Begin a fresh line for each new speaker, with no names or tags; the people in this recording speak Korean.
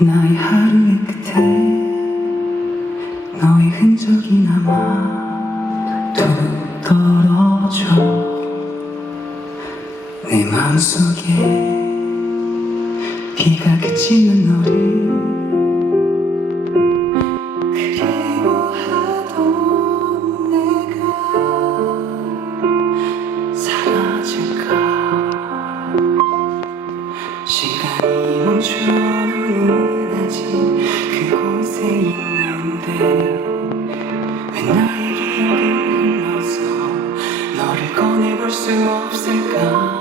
나의 하루의 끝에 너의 흔적이 남아 툭 떨어져 내 마음속에 비가 그치는 너를 그리워하던 내가 사라질까? 시간이 멈춰 볼 수 없을까?